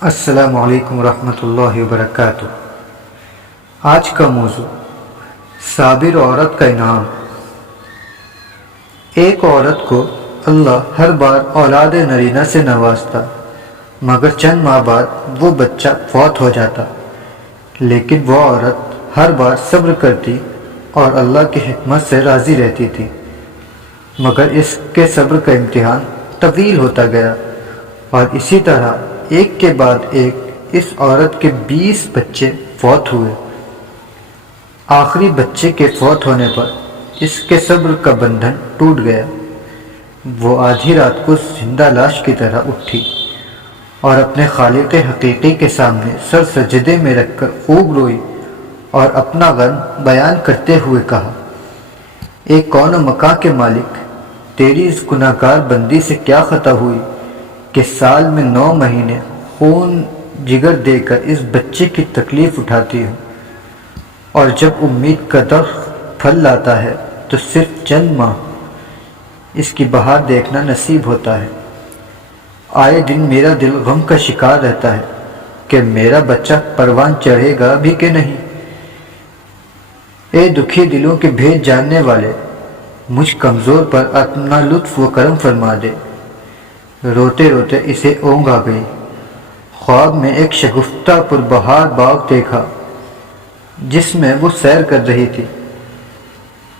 السلام علیکم ورحمۃ اللہ وبرکاتہ۔ آج کا موضوع صابر عورت کا انعام۔ ایک عورت کو اللہ ہر بار اولاد نرینہ سے نوازتا، مگر چند ماہ بعد وہ بچہ فوت ہو جاتا، لیکن وہ عورت ہر بار صبر کرتی اور اللہ کی حکمت سے راضی رہتی تھی، مگر اس کے صبر کا امتحان طویل ہوتا گیا، اور اسی طرح ایک کے بعد ایک اس عورت کے 20 بچے فوت ہوئے۔ آخری بچے کے فوت ہونے پر اس کے صبر کا بندھن ٹوٹ گیا۔ وہ آدھی رات کو زندہ لاش کی طرح اٹھی اور اپنے خالق حقیقی کے سامنے سر سجدے میں رکھ کر خوب روئی اور اپنا غم بیان کرتے ہوئے کہا: اے کون و مکاں کے مالک، تیری اس گناہ گار بندی سے کیا خطا ہوئی کہ سال میں 9 مہینے خون جگر دے کر اس بچے کی تکلیف اٹھاتی ہوں، اور جب امید کا درخت پھل لاتا ہے تو صرف چند ماہ اس کی بہار دیکھنا نصیب ہوتا ہے۔ آئے دن میرا دل غم کا شکار رہتا ہے کہ میرا بچہ پروان چڑھے گا بھی کہ نہیں۔ اے دکھی دلوں کے بھید جاننے والے، مجھ کمزور پر اپنا لطف و کرم فرما دے۔ روتے روتے اسے اونگ آ گئی۔ خواب میں ایک شگفتہ پربہار باغ دیکھا جس میں وہ سیر کر رہی تھی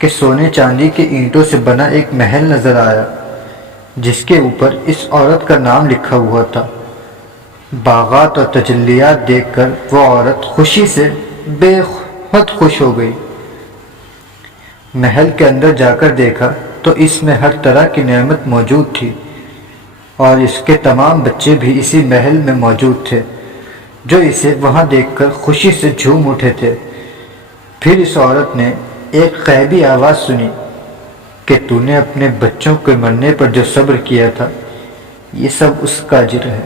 کہ سونے چاندی کی اینٹوں سے بنا ایک محل نظر آیا جس کے اوپر اس عورت کا نام لکھا ہوا تھا۔ باغات اور تجلیات دیکھ کر وہ عورت خوشی سے بے حد خوش ہو گئی۔ محل کے اندر جا کر دیکھا تو اس میں ہر طرح کی نعمت موجود تھی، اور اس کے تمام بچے بھی اسی محل میں موجود تھے جو اسے وہاں دیکھ کر خوشی سے جھوم اٹھے تھے۔ پھر اس عورت نے ایک غیبی آواز سنی کہ تو نے اپنے بچوں کے مرنے پر جو صبر کیا تھا، یہ سب اس کا اجر ہے۔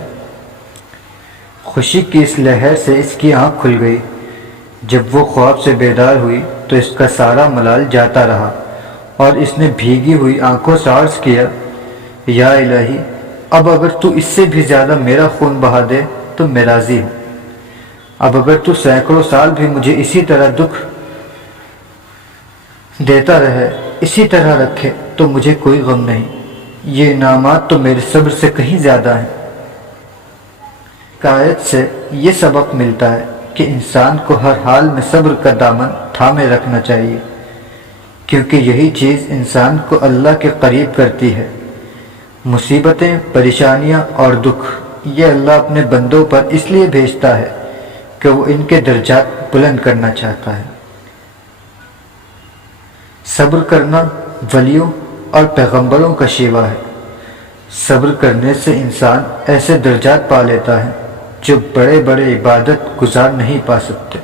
خوشی کی اس لہر سے اس کی آنکھ کھل گئی۔ جب وہ خواب سے بیدار ہوئی تو اس کا سارا ملال جاتا رہا، اور اس نے بھیگی ہوئی آنکھوں سے عرض کیا: یا الہی، اب اگر تو اس سے بھی زیادہ میرا خون بہا دے تو میں راضی ہوں۔ اب اگر تو سینکڑوں سال بھی مجھے اسی طرح دکھ دیتا رہے، اسی طرح رکھے، تو مجھے کوئی غم نہیں۔ یہ انعامات تو میرے صبر سے کہیں زیادہ ہیں۔ آیت سے یہ سبق ملتا ہے کہ انسان کو ہر حال میں صبر کا دامن تھامے رکھنا چاہیے، کیونکہ یہی چیز انسان کو اللہ کے قریب کرتی ہے۔ مصیبتیں، پریشانیاں اور دکھ یہ اللہ اپنے بندوں پر اس لیے بھیجتا ہے کہ وہ ان کے درجات بلند کرنا چاہتا ہے۔ صبر کرنا ولیوں اور پیغمبروں کا شیوا ہے۔ صبر کرنے سے انسان ایسے درجات پا لیتا ہے جو بڑے بڑے عبادت گزار نہیں پا سکتے۔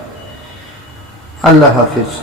اللہ حافظ۔